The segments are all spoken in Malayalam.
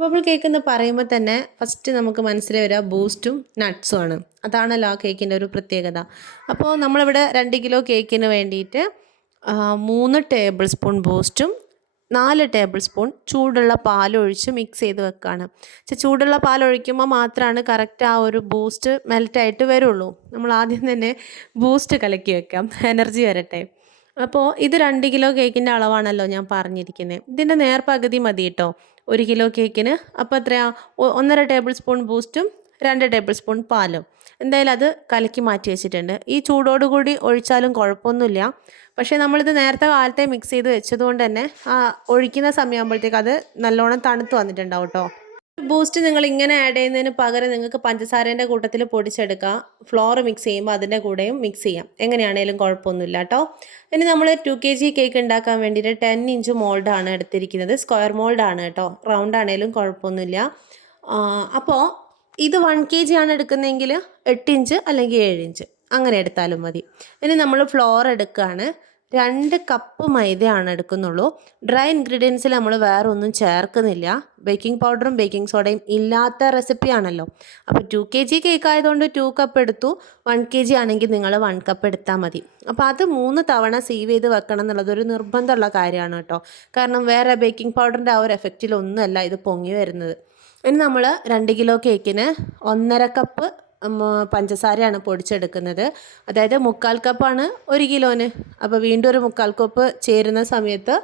ബബിൾ കേക്ക് എന്ന് പറയുമ്പോൾ തന്നെ ഫസ്റ്റ് നമുക്ക് മനസ്സിൽ വരിക ബൂസ്റ്റും നട്ട്സും ആണ്. അതാണല്ലോ ആ കേക്കിൻ്റെ ഒരു പ്രത്യേകത. അപ്പോൾ നമ്മളിവിടെ 2 കിലോ കേക്കിന് വേണ്ടിയിട്ട് 3 ടേബിൾ സ്പൂൺ ബൂസ്റ്റും 4 ടേബിൾ സ്പൂൺ ചൂടുള്ള പാലൊഴിച്ച് മിക്സ് ചെയ്ത് വെക്കുകയാണ്. ചൂടുള്ള പാലൊഴിക്കുമ്പോൾ മാത്രമാണ് കറക്റ്റ് ആ ഒരു ബൂസ്റ്റ് മെൽറ്റായിട്ട് വരുള്ളൂ. നമ്മൾ ആദ്യം തന്നെ ബൂസ്റ്റ് കലക്കി വെക്കാം, എനർജി വരട്ടെ. അപ്പോൾ ഇത് 2 കിലോ കേക്കിൻ്റെ അളവാണല്ലോ ഞാൻ പറഞ്ഞിരിക്കുന്നത്. ഇതിൻ്റെ നേർപകുതി മതി കേട്ടോ 1 കിലോ കേക്കിന്. അപ്പോൾ എത്രയാ? 1.5 ടേബിൾ സ്പൂൺ ബൂസ്റ്റും 2 ടേബിൾ സ്പൂൺ പാലും. എന്തായാലും അത് കലക്കി മാറ്റി വെച്ചിട്ടുണ്ട്. ഈ ചൂടോടുകൂടി ഒഴിച്ചാലും കുഴപ്പമൊന്നുമില്ല. പക്ഷേ നമ്മളിത് നേരത്തെ കാലത്തെ മിക്സ് ചെയ്ത് വെച്ചതുകൊണ്ട് തന്നെ ഒഴിക്കുന്ന സമയമാകുമ്പോഴത്തേക്ക് അത് നല്ലോണം തണുത്ത് വന്നിട്ടുണ്ടാവും കേട്ടോ. ബൂസ്റ്റ് നിങ്ങൾ ഇങ്ങനെ ആഡ് ചെയ്യുന്നതിന് പകരം നിങ്ങൾക്ക് പഞ്ചസാരേൻ്റെ കൂട്ടത്തിൽ പൊടിച്ചെടുക്കുക. ഫ്ലോർ മിക്സ് ചെയ്യുമ്പോൾ അതിൻ്റെ കൂടെയും മിക്സ് ചെയ്യാം. എങ്ങനെയാണേലും കുഴപ്പമൊന്നുമില്ല കേട്ടോ. ഇനി നമ്മൾ 2 kg കേക്ക് ഉണ്ടാക്കാൻ വേണ്ടിയിട്ട് 10 ഇഞ്ച് മോൾഡാണ് എടുത്തിരിക്കുന്നത്. സ്ക്വയർ മോൾഡാണ് കേട്ടോ. റൗണ്ട് ആണേലും കുഴപ്പമൊന്നുമില്ല. അപ്പോൾ ഇത് 1 kg ആണ് എടുക്കുന്നതെങ്കിൽ 8 ഇഞ്ച് അല്ലെങ്കിൽ 7 ഇഞ്ച് അങ്ങനെ എടുത്താലും മതി. ഇനി നമ്മൾ ഫ്ലോർ എടുക്കുകയാണ്. 2 കപ്പ് മൈദയാണ് എടുക്കുന്നുള്ളൂ. ഡ്രൈ ഇൻഗ്രീഡിയൻസിൽ നമ്മൾ വേറെ ഒന്നും ചേർക്കുന്നില്ല. ബേക്കിംഗ് പൗഡറും ബേക്കിംഗ് സോഡയും ഇല്ലാത്ത റെസിപ്പിയാണല്ലോ. അപ്പോൾ 2 kg കേക്ക് ആയതുകൊണ്ട് 2 കപ്പ് എടുത്തു. 1 kg ആണെങ്കിൽ നിങ്ങൾ 1 കപ്പ് എടുത്താൽ മതി. അപ്പോൾ അത് 3 തവണ സീവ് ചെയ്ത് വെക്കണം എന്നുള്ളതൊരു നിർബന്ധമുള്ള കാര്യമാണ് കേട്ടോ. കാരണം വേറെ ബേക്കിംഗ് പൗഡറിൻ്റെ ആ ഒരു എഫക്റ്റിലൊന്നുമല്ല ഇത് പൊങ്ങി വരുന്നത്. ഇനി നമ്മൾ 2 കിലോ കേക്കിന് 1.5 കപ്പ് പഞ്ചസാരയാണ് പൊടിച്ചെടുക്കുന്നത്. അതായത് 1/4 കപ്പാണ് 1 കിലോന്. അപ്പോൾ വീണ്ടും ഒരു 1/4 കപ്പ് ചേരുന്ന സമയത്ത്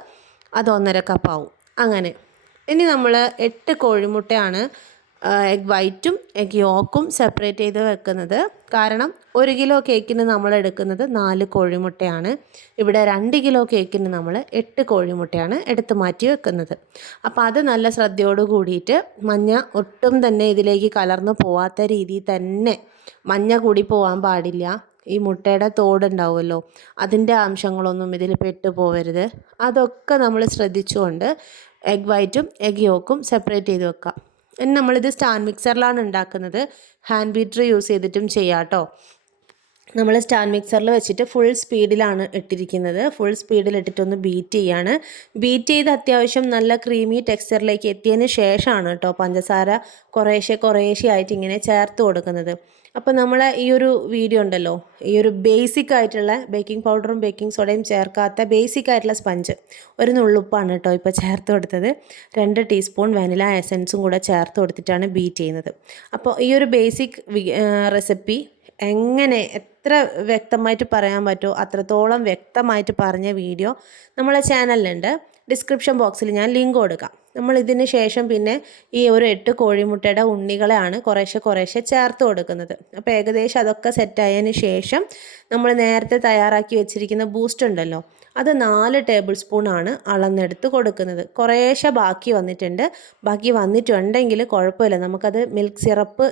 അത് 1.5 കപ്പാവും. അങ്ങനെ ഇനി നമ്മൾ 8 കോഴിമുട്ടയാണ് എഗ് വൈറ്റും എഗ് യോക്കും സെപ്പറേറ്റ് ചെയ്ത് വെക്കുന്നത്. കാരണം 1 കിലോ കേക്കിന് നമ്മൾ എടുക്കുന്നത് 4 കോഴിമുട്ടയാണ്. ഇവിടെ 2 കിലോ കേക്കിന് നമ്മൾ 8 കോഴിമുട്ടയാണ് എടുത്ത് മാറ്റി വെക്കുന്നത്. അപ്പോൾ അത് നല്ല ശ്രദ്ധയോട് കൂടിയിട്ട് മഞ്ഞ ഒട്ടും തന്നെ ഇതിലേക്ക് കലർന്ന് പോവാത്ത രീതിയിൽ തന്നെ, മഞ്ഞ കൂടി പോകാൻ പാടില്ല. ഈ മുട്ടയുടെ തോടുണ്ടാവുമല്ലോ, അതിൻ്റെ അംശങ്ങളൊന്നും ഇതിൽ പെട്ടു പോകരുത്. അതൊക്കെ നമ്മൾ ശ്രദ്ധിച്ചുകൊണ്ട് എഗ് വൈറ്റും എഗ് യോക്കും സെപ്പറേറ്റ് ചെയ്ത് വെക്കാം. ഇനി നമ്മളിത് സ്റ്റാൻഡ് മിക്സറിലാണ് ഉണ്ടാക്കുന്നത്. ഹാൻഡ് ബീറ്റർ യൂസ് ചെയ്തിട്ടും ചെയ്യാം കേട്ടോ. നമ്മൾ സ്റ്റാൻഡ് മിക്സറിൽ വെച്ചിട്ട് ഫുൾ സ്പീഡിലാണ് ഇട്ടിരിക്കുന്നത്. ഫുൾ സ്പീഡിലിട്ടിട്ടൊന്ന് ബീറ്റ് ചെയ്യാണ്. ബീറ്റ് ചെയ്ത് അത്യാവശ്യം നല്ല ക്രീമി ടെക്സ്ചറിലേക്ക് എത്തിയതിന് ശേഷമാണ് കേട്ടോ പഞ്ചസാര കുറേശ്ശെ ആയിട്ട് ഇങ്ങനെ ചേർത്ത് കൊടുക്കുന്നത്. അപ്പോൾ നമ്മൾ ഈ ഒരു വീഡിയോ ഉണ്ടല്ലോ, ഈ ഒരു ബേസിക് ആയിട്ടുള്ള ബേക്കിംഗ് പൗഡറും ബേക്കിംഗ് സോഡയും ചേർക്കാത്ത ബേസിക് ആയിട്ടുള്ള സ്പഞ്ച്, ഒരു നുള്ളുപ്പാണ് കേട്ടോ ഇപ്പോൾ ചേർത്ത് കൊടുത്തത്. 2 ടീസ്പൂൺ വാനില എസൻസും കൂടെ ചേർത്ത് കൊടുത്തിട്ടാണ് ബീറ്റ് ചെയ്യുന്നത്. അപ്പോൾ ഈ ഒരു ബേസിക് റെസിപ്പി എങ്ങനെ എത്ര വ്യക്തമായിട്ട് പറയാൻ പറ്റുമോ അത്രത്തോളം വ്യക്തമായിട്ട് പറഞ്ഞ വീഡിയോ നമ്മളെ ചാനലിലുണ്ട്. ഡിസ്ക്രിപ്ഷൻ ബോക്സിൽ ഞാൻ ലിങ്ക് കൊടുക്കാം. നമ്മൾ ഇതിന് ശേഷം പിന്നെ ഈ ഒരു 8 കോഴിമുട്ടയുടെ ഉണ്ണികളെയാണ് കുറേശ്ശെ ചേർത്ത് കൊടുക്കുന്നത്. അപ്പോൾ ഏകദേശം അതൊക്കെ സെറ്റായതിന് ശേഷം നമ്മൾ നേരത്തെ തയ്യാറാക്കി വെച്ചിരിക്കുന്ന ബൂസ്റ്റ് ഉണ്ടല്ലോ, അത് 4 ടേബിൾ സ്പൂണാണ് അളന്നെടുത്ത് കൊടുക്കുന്നത്. കുറേശ്ശെ ബാക്കി വന്നിട്ടുണ്ടെങ്കിൽ കുഴപ്പമില്ല, നമുക്കത് മിൽക്ക് സിറപ്പ്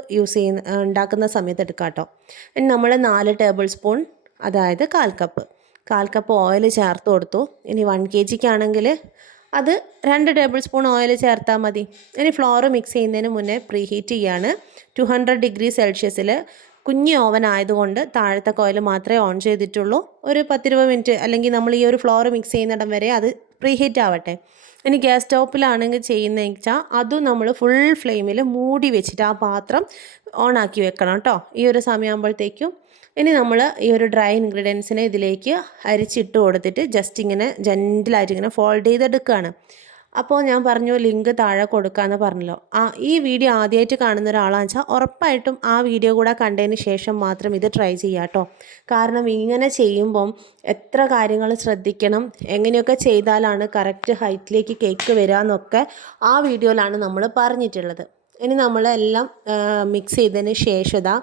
ഉണ്ടാക്കുന്ന സമയത്ത് എടുക്കാം കേട്ടോ. ഇനി നമ്മൾ 4 ടേബിൾ സ്പൂൺ, അതായത് 1/4 കപ്പ് ഓയിൽ ചേർത്ത് കൊടുത്തു. ഇനി 1 kg ആണെങ്കിൽ അത് 2 ടേബിൾ സ്പൂൺ ഓയിൽ ചേർത്താൽ മതി. ഇനി ഫ്ലോർ മിക്സ് ചെയ്യുന്നതിന് മുന്നേ പ്രീ ഹീറ്റ് ചെയ്യാണ്. 200 ഡിഗ്രി സെൽഷ്യസിൽ കുഞ്ഞ് ഓവൻ ആയതുകൊണ്ട് താഴത്തെ കോയിൽ മാത്രമേ ഓൺ ചെയ്തിട്ടുള്ളൂ. ഒരു 10-20 മിനിറ്റ്, അല്ലെങ്കിൽ നമ്മൾ ഈ ഒരു ഫ്ലോർ മിക്സ് ചെയ്യുന്നിടം വരെ അത് പ്രീ ഹീറ്റ് ആവട്ടെ. ഇനി ഗ്യാസ് സ്റ്റോപ്പിലാണെങ്കിൽ ചെയ്യുന്നതെന്ന് വെച്ചാൽ അതും നമ്മൾ ഫുൾ ഫ്ലെയിമിൽ മൂടി വെച്ചിട്ട് ആ പാത്രം ഓണാക്കി വെക്കണം കേട്ടോ ഈ ഒരു സമയമാകുമ്പോഴത്തേക്കും. ഇനി നമ്മൾ ഈ ഒരു ഡ്രൈ ഇൻഗ്രീഡിയൻസിനെ ഇതിലേക്ക് അരിച്ചിട്ട് കൊടുത്തിട്ട് ജസ്റ്റ് ഇങ്ങനെ ജെൻറ്റിലായിട്ട് ഇങ്ങനെ ഫോൾഡ് ചെയ്തെടുക്കുകയാണ്. അപ്പോൾ ഞാൻ പറഞ്ഞു ലിങ്ക് താഴെ കൊടുക്കാമെന്ന് പറഞ്ഞല്ലോ. ഈ വീഡിയോ ആദ്യമായിട്ട് കാണുന്ന ഒരാളാണെന്ന് വെച്ചാൽ ഉറപ്പായിട്ടും ആ വീഡിയോ കൂടെ കണ്ടതിന് ശേഷം മാത്രം ഇത് ട്രൈ ചെയ്യാം കേട്ടോ. കാരണം ഇങ്ങനെ ചെയ്യുമ്പം എത്ര കാര്യങ്ങൾ ശ്രദ്ധിക്കണം, എങ്ങനെയൊക്കെ ചെയ്താലാണ് കറക്റ്റ് ഹൈറ്റിലേക്ക് കേക്ക് വരിക എന്നൊക്കെ ആ വീഡിയോയിലാണ് നമ്മൾ പറഞ്ഞിട്ടുള്ളത്. ഇനി നമ്മളെല്ലാം മിക്സ് ചെയ്തതിന് ശേഷം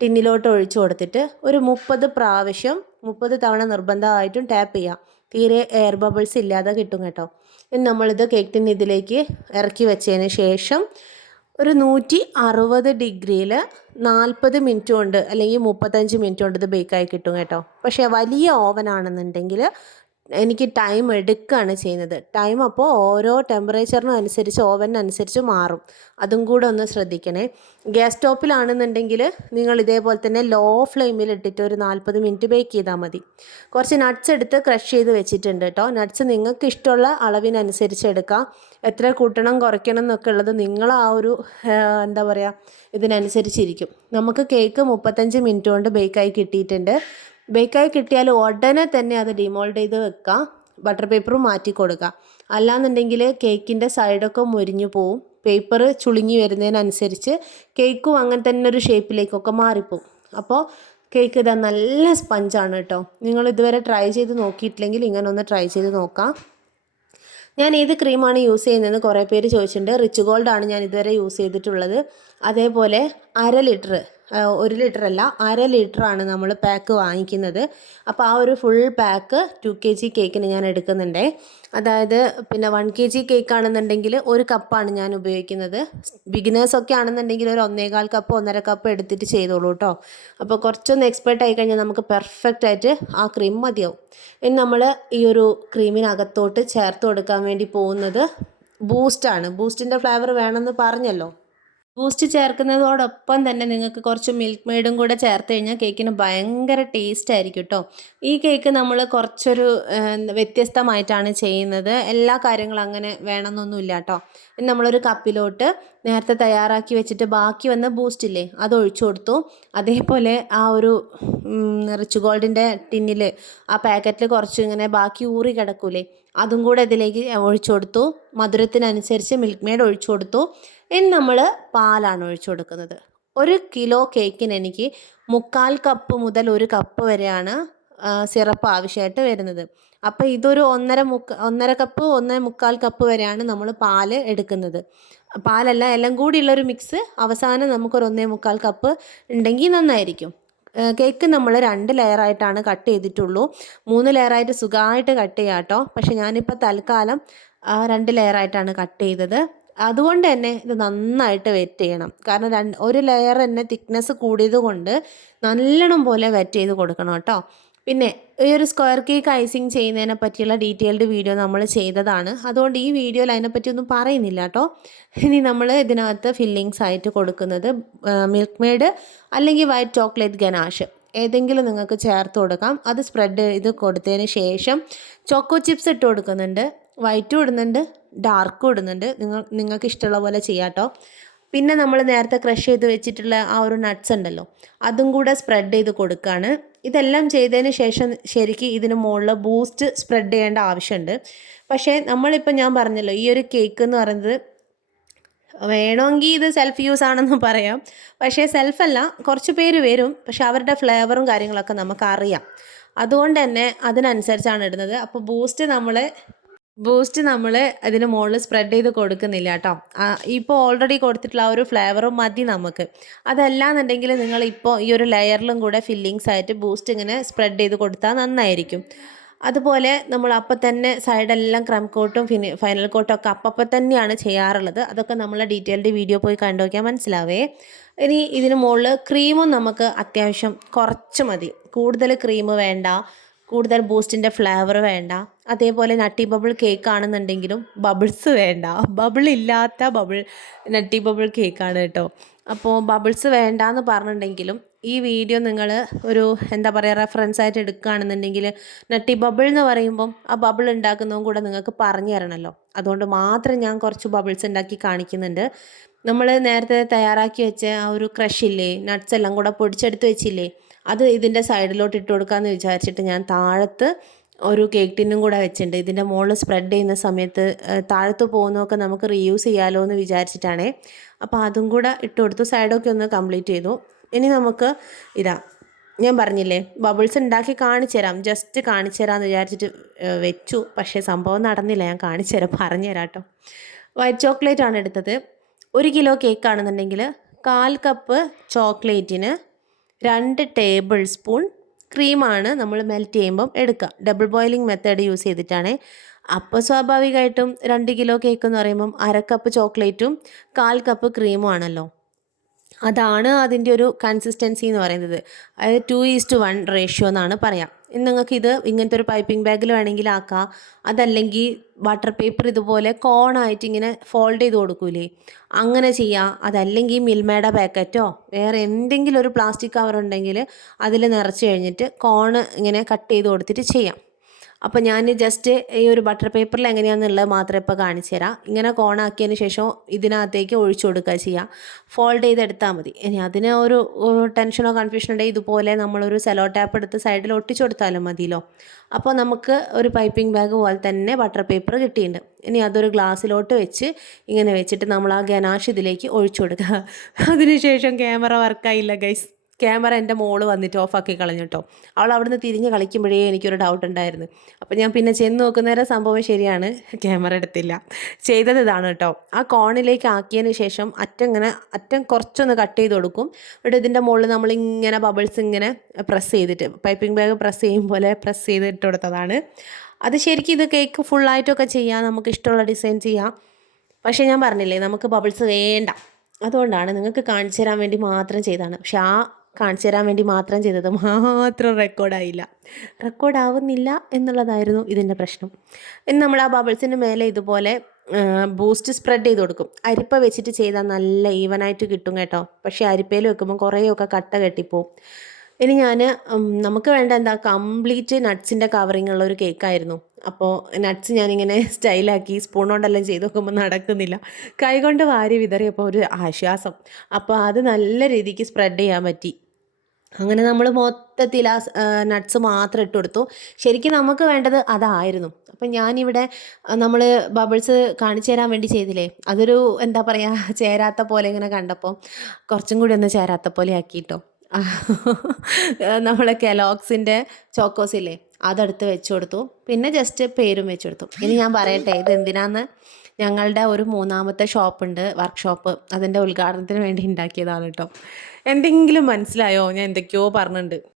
ടിന്നിലോട്ട് ഒഴിച്ചു കൊടുത്തിട്ട് ഒരു 30 തവണ നിർബന്ധമായിട്ടും ടാപ്പ് ചെയ്യാം. തീരെ എയർ ബബിൾസ് ഇല്ലാതെ കിട്ടും കേട്ടോ. ഇനി നമ്മളിത് കേക്ക് ടിൻ ഇതിലേക്ക് ഇറക്കി വെച്ചതിന് ശേഷം ഒരു 160 ഡിഗ്രിയിൽ 40 മിനിറ്റ് കൊണ്ട് അല്ലെങ്കിൽ 35 മിനിറ്റ് കൊണ്ട് ഇത് ബേക്കായി കിട്ടും കേട്ടോ. പക്ഷേ വലിയ ഓവനാണെന്നുണ്ടെങ്കിൽ എനിക്ക് ടൈം എടുക്കുകയാണ് ചെയ്യുന്നത്. ടൈം അപ്പോൾ ഓരോ ടെമ്പറേച്ചറിനും അനുസരിച്ച് ഓവനനുസരിച്ച് മാറും. അതും കൂടെ ഒന്ന് ശ്രദ്ധിക്കണേ. ഗ്യാസ് സ്റ്റോപ്പിലാണെന്നുണ്ടെങ്കിൽ നിങ്ങൾ ഇതേപോലെ തന്നെ ലോ ഫ്ലെയിമിൽ ഇട്ടിട്ട് ഒരു 40 മിനിറ്റ് ബേക്ക് ചെയ്താൽ മതി. കുറച്ച് നട്ട്സ് എടുത്ത് ക്രഷ് ചെയ്ത് വെച്ചിട്ടുണ്ട് കേട്ടോ. നട്ട്സ് നിങ്ങൾക്ക് ഇഷ്ടമുള്ള അളവിനനുസരിച്ച് എടുക്കാം. എത്ര കൂട്ടണം കുറയ്ക്കണം എന്നൊക്കെ ഉള്ളത് നിങ്ങൾ ആ ഒരു എന്താ പറയുക ഇതിനനുസരിച്ചിരിക്കും. നമുക്ക് കേക്ക് 35 മിനിറ്റ് കൊണ്ട് ബേക്കായി കിട്ടിയിട്ടുണ്ട്. ബേക്കായി കിട്ടിയാൽ ഉടനെ തന്നെ അത് ഡിമോൾഡ് ചെയ്ത് വെക്കുക. ബട്ടർ പേപ്പറും മാറ്റി കൊടുക്കുക. അല്ലാന്നുണ്ടെങ്കിൽ കേക്കിൻ്റെ സൈഡൊക്കെ മുരിഞ്ഞു പോവും. പേപ്പർ ചുളുങ്ങി വരുന്നതിനനുസരിച്ച് കേക്കും അങ്ങനെ തന്നെ ഒരു ഷേപ്പിലേക്കൊക്കെ മാറിപ്പോവും. അപ്പോൾ കേക്ക് ഇതാ നല്ല സ്പഞ്ചാണ് കേട്ടോ. നിങ്ങൾ ഇതുവരെ ട്രൈ ചെയ്ത് നോക്കിയിട്ടില്ലെങ്കിൽ ഇങ്ങനെ ഒന്ന് ട്രൈ ചെയ്ത് നോക്കാം. ഞാൻ ഏത് ക്രീമാണ് യൂസ് ചെയ്യുന്നതെന്ന് കുറേ പേര് ചോദിച്ചിട്ടുണ്ട്. റിച്ച് ഗോൾഡാണ് ഞാൻ ഇതുവരെ യൂസ് ചെയ്തിട്ടുള്ളത്. അതേപോലെ 1/2 ലിറ്റർ 1 ലിറ്റർ അല്ല 1/2 ലിറ്ററാണ് നമ്മൾ പാക്ക് വാങ്ങിക്കുന്നത്. അപ്പോൾ ആ ഒരു ഫുൾ പാക്ക് 2 kg കേക്കിന് ഞാൻ എടുക്കുന്നുണ്ട്. അതായത് പിന്നെ 1 kg കേക്കാണെന്നുണ്ടെങ്കിൽ 1 കപ്പാണ് ഞാൻ ഉപയോഗിക്കുന്നത്. ബിഗിനേഴ്സൊക്കെ ആണെന്നുണ്ടെങ്കിൽ ഒരു 1.25 കപ്പ് 1.5 കപ്പ് എടുത്തിട്ട് ചെയ്തോളൂ കേട്ടോ. അപ്പോൾ കുറച്ചൊന്ന് എക്സ്പെർട്ട് ആയി കഴിഞ്ഞാൽ നമുക്ക് പെർഫെക്റ്റ് ആയിട്ട് ആ ക്രീം മതിയാവും. ഇനി നമ്മൾ ഈ ഒരു ക്രീമിനകത്തോട്ട് ചേർത്ത് കൊടുക്കാൻ വേണ്ടി പോകുന്നത് ബൂസ്റ്റാണ്. ബൂസ്റ്റിൻ്റെ ഫ്ലേവർ വേണമെന്ന് പറഞ്ഞല്ലോ. ബൂസ്റ്റ് ചേർക്കുന്നതോടൊപ്പം തന്നെ നിങ്ങൾക്ക് കുറച്ച് മിൽക്ക് മെയ്ഡും കൂടെ ചേർത്ത് കഴിഞ്ഞാൽ കേക്കിന് ഭയങ്കര ടേസ്റ്റ് ആയിരിക്കും കേട്ടോ. ഈ കേക്ക് നമ്മൾ കുറച്ചൊരു വ്യത്യസ്തമായിട്ടാണ് ചെയ്യുന്നത്. എല്ലാ കാര്യങ്ങളും അങ്ങനെ വേണമെന്നൊന്നുമില്ല കേട്ടോ. ഇനി നമ്മളൊരു കപ്പിലോട്ട് നേരത്തെ തയ്യാറാക്കി വെച്ചിട്ട് ബാക്കി വന്ന ബൂസ്റ്റില്ലേ അത് ഒഴിച്ചു കൊടുത്തു. അതേപോലെ ആ ഒരു റിച്ച് ഗോൾഡിൻ്റെ ടിന്നിൽ ആ പാക്കറ്റിൽ കുറച്ച് ഇങ്ങനെ ബാക്കി ഊറി കിടക്കൂലേ അതും കൂടെ ഇതിലേക്ക് ഒഴിച്ചു കൊടുത്തു. മധുരത്തിനനുസരിച്ച് മിൽക്ക് മെയ്ഡ് ഒഴിച്ചു കൊടുത്തു. ഇനി നമ്മൾ പാലാണ് ഒഴിച്ചു കൊടുക്കുന്നത്. 1 കിലോ കേക്കിന് എനിക്ക് 1/4 കപ്പ് മുതൽ 1 കപ്പ് വരെയാണ് സിറപ്പ് ആവശ്യമായിട്ട് വരുന്നത്. അപ്പോൾ ഇതൊരു 1.5 കപ്പ് 1.25 കപ്പ് വരെയാണ് നമ്മൾ പാല് എടുക്കുന്നത്. പാലല്ല എല്ലാം കൂടിയുള്ളൊരു മിക്സ് അവസാനം നമുക്കൊരു 1.25 കപ്പ് ഉണ്ടെങ്കിൽ നന്നായിരിക്കും. കേക്ക് നമ്മൾ 2 ലെയറായിട്ടാണ് കട്ട് ചെയ്തിട്ടുള്ളൂ. 3 ലെയറായിട്ട് സുഖമായിട്ട് കട്ട് ചെയ്യാം കേട്ടോ. പക്ഷെ ഞാനിപ്പോൾ തൽക്കാലം 2 ലെയറായിട്ടാണ് കട്ട് ചെയ്തത്. അതുകൊണ്ട് തന്നെ ഇത് നന്നായിട്ട് വെറ്റ് ചെയ്യണം. കാരണം 1 ലെയർ തന്നെ തിക്നെസ് കൂടിയത് കൊണ്ട് നല്ലോണം പോലെ വെറ്റ് ചെയ്ത് കൊടുക്കണം കേട്ടോ. പിന്നെ ഈ ഒരു സ്ക്വയർ കേക്ക് ഐസിങ് ചെയ്യുന്നതിനെ പറ്റിയുള്ള ഡീറ്റെയിൽഡ് വീഡിയോ നമ്മൾ ചെയ്തതാണ്. അതുകൊണ്ട് ഈ വീഡിയോയിൽ അതിനെപ്പറ്റി ഒന്നും പറയുന്നില്ല കേട്ടോ. ഇനി നമ്മൾ ഇതിനകത്ത് ഫില്ലിങ്സ് ആയിട്ട് കൊടുക്കുന്നത് മിൽക്ക് മെയ്ഡ് അല്ലെങ്കിൽ വൈറ്റ് ചോക്ലേറ്റ് ഗനാഷ് ഏതെങ്കിലും നിങ്ങൾക്ക് ചേർത്ത് കൊടുക്കാം. അത് സ്പ്രെഡ് ചെയ്ത് കൊടുത്തതിന് ശേഷം ചോക്കോ ചിപ്സ് ഇട്ട് കൊടുക്കുന്നുണ്ട്. വൈറ്റും ഇടുന്നുണ്ട് ഡാർക്കും ഇടുന്നുണ്ട്. നിങ്ങൾക്ക് ഇഷ്ടമുള്ള പോലെ ചെയ്യാം കേട്ടോ. പിന്നെ നമ്മൾ നേരത്തെ ക്രഷ് ചെയ്ത് വെച്ചിട്ടുള്ള ആ ഒരു നട്ട്സ് ഉണ്ടല്ലോ അതും കൂടെ സ്പ്രെഡ് ചെയ്ത് കൊടുക്കുകയാണ്. ഇതെല്ലാം ചെയ്തതിന് ശേഷം ശരിക്കും ഇതിന് മുകളിൽ ബൂസ്റ്റ് സ്പ്രെഡ് ചെയ്യേണ്ട ആവശ്യമുണ്ട്. പക്ഷേ നമ്മളിപ്പോൾ ഞാൻ പറഞ്ഞല്ലോ ഈ ഒരു കേക്ക് എന്ന് പറയുന്നത് വേണമെങ്കിൽ ഇത് സെൽഫ് യൂസ് ആണെന്ന് പറയാം. പക്ഷേ സെൽഫല്ല, കുറച്ച് പേര് വരും. പക്ഷെ അവരുടെ ഫ്ലേവറും കാര്യങ്ങളൊക്കെ നമുക്കറിയാം. അതുകൊണ്ട് തന്നെ അതിനനുസരിച്ചാണ് ഇടുന്നത്. അപ്പോൾ ബൂസ്റ്റ് നമ്മൾ അതിന് മുകളിൽ സ്പ്രെഡ് ചെയ്ത് കൊടുക്കുന്നില്ല കേട്ടോ. ഇപ്പോൾ ഓൾറെഡി കൊടുത്തിട്ടുള്ള ആ ഒരു ഫ്ലേവറും മതി നമുക്ക്. അതല്ലാന്നുണ്ടെങ്കിൽ നിങ്ങളിപ്പോൾ ഈ ഒരു ലെയറിലും കൂടെ ഫില്ലിങ്സ് ആയിട്ട് ബൂസ്റ്റ് ഇങ്ങനെ സ്പ്രെഡ് ചെയ്ത് കൊടുത്താൽ നന്നായിരിക്കും. അതുപോലെ നമ്മൾ അപ്പം തന്നെ സൈഡെല്ലാം ക്രം കോട്ടും ഫൈനൽ കോട്ടും ഒക്കെ അപ്പം തന്നെയാണ് ചെയ്യാറുള്ളത്. അതൊക്കെ നമ്മളെ ഡീറ്റെയിൽഡ് വീഡിയോ പോയി കണ്ടു നോക്കിയാൽ മനസ്സിലാവേ. ഇനി ഇതിന് മുകളിൽ ക്രീമും നമുക്ക് അത്യാവശ്യം കുറച്ച് മതി. കൂടുതൽ ക്രീം വേണ്ട, കൂടുതൽ ബൂസ്റ്റിൻ്റെ ഫ്ലേവർ വേണ്ട. അതേപോലെ നട്ടി ബബിൾ കേക്ക് ആണെന്നുണ്ടെങ്കിലും ബബിൾസ് വേണ്ട. ഇല്ലാത്ത നട്ടി ബബിൾ കേക്കാണ് കേട്ടോ. അപ്പോൾ ബബിൾസ് വേണ്ടാന്ന് പറഞ്ഞിട്ടുണ്ടെങ്കിലും ഈ വീഡിയോ നിങ്ങൾ ഒരു എന്താ പറയുക റെഫറൻസ് ആയിട്ട് എടുക്കുകയാണെന്നുണ്ടെങ്കിൽ നട്ടി ബബിൾ എന്ന് പറയുമ്പം ആ ബബിൾ ഉണ്ടാക്കുന്നതും കൂടെ നിങ്ങൾക്ക് പറഞ്ഞു തരണമല്ലോ. അതുകൊണ്ട് മാത്രം ഞാൻ കുറച്ച് ബബിൾസ് ഉണ്ടാക്കി കാണിക്കുന്നുണ്ട്. നമ്മൾ നേരത്തെ തയ്യാറാക്കി വെച്ച ആ ഒരു ക്രഷ് ഇല്ലേ, നട്ട്സ് എല്ലാം കൂടെ പൊടിച്ചെടുത്ത് വെച്ചില്ലേ, അത് ഇതിൻ്റെ സൈഡിലോട്ട് ഇട്ട് കൊടുക്കാമെന്ന് വിചാരിച്ചിട്ട് ഞാൻ താഴത്ത് ഒരു കേക്ക് ടിന്നും കൂടെ വെച്ചിട്ടുണ്ട്. ഇതിൻ്റെ മുകളിൽ സ്പ്രെഡ് ചെയ്യുന്ന സമയത്ത് താഴത്ത് പോകുന്നതൊക്കെ നമുക്ക് റീയൂസ് ചെയ്യാമല്ലോ എന്ന് വിചാരിച്ചിട്ടാണേ. അപ്പോൾ അതും കൂടെ ഇട്ട് കൊടുത്തു. സൈഡൊക്കെ ഒന്ന് കംപ്ലീറ്റ് ചെയ്തു. ഇനി നമുക്ക് ഞാൻ പറഞ്ഞില്ലേ ബബിൾസ് ഉണ്ടാക്കി കാണിച്ചു തരാം, ജസ്റ്റ് കാണിച്ചു തരാമെന്ന് വിചാരിച്ചിട്ട് വെച്ചു. പക്ഷേ സംഭവം നടന്നില്ല. ഞാൻ കാണിച്ചു തരാം, പറഞ്ഞു തരാം കേട്ടോ. വൈറ്റ് ചോക്ലേറ്റ് ആണ് എടുത്തത്. 1 കിലോ കേക്ക് ആണെന്നുണ്ടെങ്കിൽ 1/4 കപ്പ് ചോക്ലേറ്റിന് 2 ടേബിൾ സ്പൂൺ ക്രീമാണ് നമ്മൾ മെൽറ്റ് ചെയ്യുമ്പം എടുക്കുക. ഡബിൾ ബോയിലിംഗ് മെത്തേഡ് യൂസ് ചെയ്തിട്ടാണ്. അപ്പോൾ സ്വാഭാവികമായിട്ടും 2 കിലോ കേക്ക് എന്ന് പറയുമ്പം 1/2 കപ്പ് ചോക്ലേറ്റും 1/4 കപ്പ് ക്രീമും ആണല്ലോ. അതാണ് അതിൻ്റെ ഒരു കൺസിസ്റ്റൻസി എന്ന് പറയുന്നത്. അതായത് 2:1 റേഷ്യോ എന്നാണ് പറയാം. ഇനി നിങ്ങൾക്കിത് ഇങ്ങനത്തെ ഒരു പൈപ്പിംഗ് ബാഗിൽ വേണമെങ്കിൽ ആക്കാം. അതല്ലെങ്കിൽ ബട്ടർ പേപ്പർ ഇതുപോലെ കോണായിട്ട് ഇങ്ങനെ ഫോൾഡ് ചെയ്ത് കൊടുക്കൂലേ, അങ്ങനെ ചെയ്യാം. അതല്ലെങ്കിൽ മിൽമയുടെ പാക്കറ്റോ വേറെ എന്തെങ്കിലും ഒരു പ്ലാസ്റ്റിക് കവർ ഉണ്ടെങ്കിൽ അതിൽ നിറച്ച് കഴിഞ്ഞിട്ട് കോണ് ഇങ്ങനെ കട്ട് ചെയ്ത് കൊടുത്തിട്ട് ചെയ്യാം. അപ്പോൾ ഞാൻ ജസ്റ്റ് ഈ ഒരു ബട്ടർ പേപ്പറിൽ എങ്ങനെയാണെന്നുള്ളത് മാത്രമേ ഇപ്പോൾ കാണിച്ചു തരാം. ഇങ്ങനെ കോണാക്കിയതിന് ശേഷം ഇതിനകത്തേക്ക് ഒഴിച്ചു കൊടുക്കുക ചെയ്യുക. ഫോൾഡ് ചെയ്തെടുത്താൽ മതി. ഇനി അതിന് ഒരു ടെൻഷനോ കൺഫ്യൂഷനോ ഉണ്ടെങ്കിൽ ഇതുപോലെ നമ്മളൊരു സെലോ ടാപ്പ് എടുത്ത് സൈഡിൽ ഒട്ടിച്ചു കൊടുത്താലും മതിയല്ലോ. അപ്പോൾ നമുക്ക് ഒരു പൈപ്പിംഗ് ബാഗ് പോലെ തന്നെ ബട്ടർ പേപ്പർ കിട്ടിയിട്ടുണ്ട്. ഇനി അതൊരു ഗ്ലാസ്സിലോട്ട് വെച്ച് ഇങ്ങനെ വെച്ചിട്ട് നമ്മൾ ആ ഗനാഷ് ഇതിലേക്ക് ഒഴിച്ചു കൊടുക്കുക. അതിനുശേഷം ക്യാമറ വർക്കായില്ല ഗൈസ്. ക്യാമറ എൻ്റെ മോള് വന്നിട്ട് ഓഫാക്കി കളഞ്ഞു കേട്ടോ. അവൾ അവിടുന്ന് തിരിഞ്ഞ് കളിക്കുമ്പോഴേ എനിക്കൊരു ഡൗട്ട് ഉണ്ടായിരുന്നു. അപ്പോൾ ഞാൻ പിന്നെ ചെന്ന് നോക്കുന്നേരം സംഭവം ശരിയാണ്, ക്യാമറ എടുത്തില്ല. ചെയ്തത് ഇതാണ് കേട്ടോ. ആ കോണിലേക്ക് ആക്കിയതിന് ശേഷം അറ്റം കുറച്ചൊന്ന് കട്ട് ചെയ്ത് കൊടുക്കും. എന്നിട്ട് ഇതിൻ്റെ മുകളിൽ നമ്മളിങ്ങനെ ബബിൾസ് ഇങ്ങനെ പ്രസ് ചെയ്തിട്ട് പൈപ്പിംഗ് ബാഗ് പ്രസ് ചെയ്യും പോലെ പ്രസ് ചെയ്തിട്ട് കൊടുത്തതാണ്. അത് ശരിക്കും ഇത് കേക്ക് ഫുള്ളായിട്ടൊക്കെ ചെയ്യാം, നമുക്ക് ഇഷ്ടമുള്ള ഡിസൈൻ ചെയ്യാം. പക്ഷേ ഞാൻ പറഞ്ഞില്ലേ നമുക്ക് ബബിൾസ് വേണ്ട, അതുകൊണ്ടാണ് നിങ്ങൾക്ക് കാണിച്ചു തരാൻ വേണ്ടി മാത്രം ചെയ്തതാണ്. പക്ഷെ ആ കാണിച്ചു തരാൻ വേണ്ടി മാത്രം ചെയ്തത് മാത്രം റെക്കോർഡാവുന്നില്ല എന്നുള്ളതായിരുന്നു ഇതിൻ്റെ പ്രശ്നം. ഇനി നമ്മൾ ആ ബബിൾസിന് മേലെ ഇതുപോലെ ബൂസ്റ്റ് സ്പ്രെഡ് ചെയ്ത് കൊടുക്കും. അരിപ്പ വെച്ചിട്ട് ചെയ്താൽ നല്ല ഈവനായിട്ട് കിട്ടും കേട്ടോ. പക്ഷേ അരിപ്പയിൽ വെക്കുമ്പോൾ കുറേയൊക്കെ കട്ട കെട്ടിപ്പോവും. ഇനി ഞാൻ നമുക്ക് വേണ്ട എന്താ കംപ്ലീറ്റ് നട്ട്സിൻ്റെ കവറിങ് ഉള്ള ഒരു കേക്കായിരുന്നു. അപ്പോൾ നട്ട്സ് ഞാനിങ്ങനെ സ്റ്റൈലാക്കി സ്പൂൺ കൊണ്ടെല്ലാം ചെയ്ത് നോക്കുമ്പോൾ നടക്കുന്നില്ല. കൈകൊണ്ട് വാരി വിതറിയപ്പോൾ ഒരു ആശ്വാസം. അപ്പോൾ അത് നല്ല രീതിക്ക് സ്പ്രെഡ് ചെയ്യാൻ പറ്റി. അങ്ങനെ നമ്മൾ മൊത്തത്തിൽ ആ നട്ട്സ് മാത്രം ഇട്ട് കൊടുത്തു. ശരിക്കും നമുക്ക് വേണ്ടത് അതായിരുന്നു. അപ്പം ഞാനിവിടെ നമ്മൾ ബബിൾസ് കാണിച്ചു തരാൻ വേണ്ടി ചെയ്തില്ലേ, അതൊരു എന്താ പറയുക ചേരാത്ത പോലെ ഇങ്ങനെ കണ്ടപ്പോൾ കുറച്ചും കൂടി ഒന്ന് ചേരാത്ത പോലെ ആക്കിയിട്ടോ. നമ്മളെ കെലോഗ്സിൻ്റെ ചോക്കോസില്ലേ അതെടുത്ത് വെച്ച് കൊടുത്തു. പിന്നെ ജസ്റ്റ് പേരും വെച്ച് കൊടുത്തു. ഇനി ഞാൻ പറയട്ടെ ഇത് എന്തിനാന്ന്. ഞങ്ങളുടെ ഒരു 3ാമത്തെ ഷോപ്പുണ്ട്, വർക്ക്ഷോപ്പ്. അതിൻ്റെ ഉദ്ഘാടനത്തിന് വേണ്ടി ഉണ്ടാക്കിയതാണ് കേട്ടോ. എന്തെങ്കിലും മനസ്സിലായോ? ഞാൻ എന്തൊക്കെയോ പറഞ്ഞിട്ടുണ്ട്.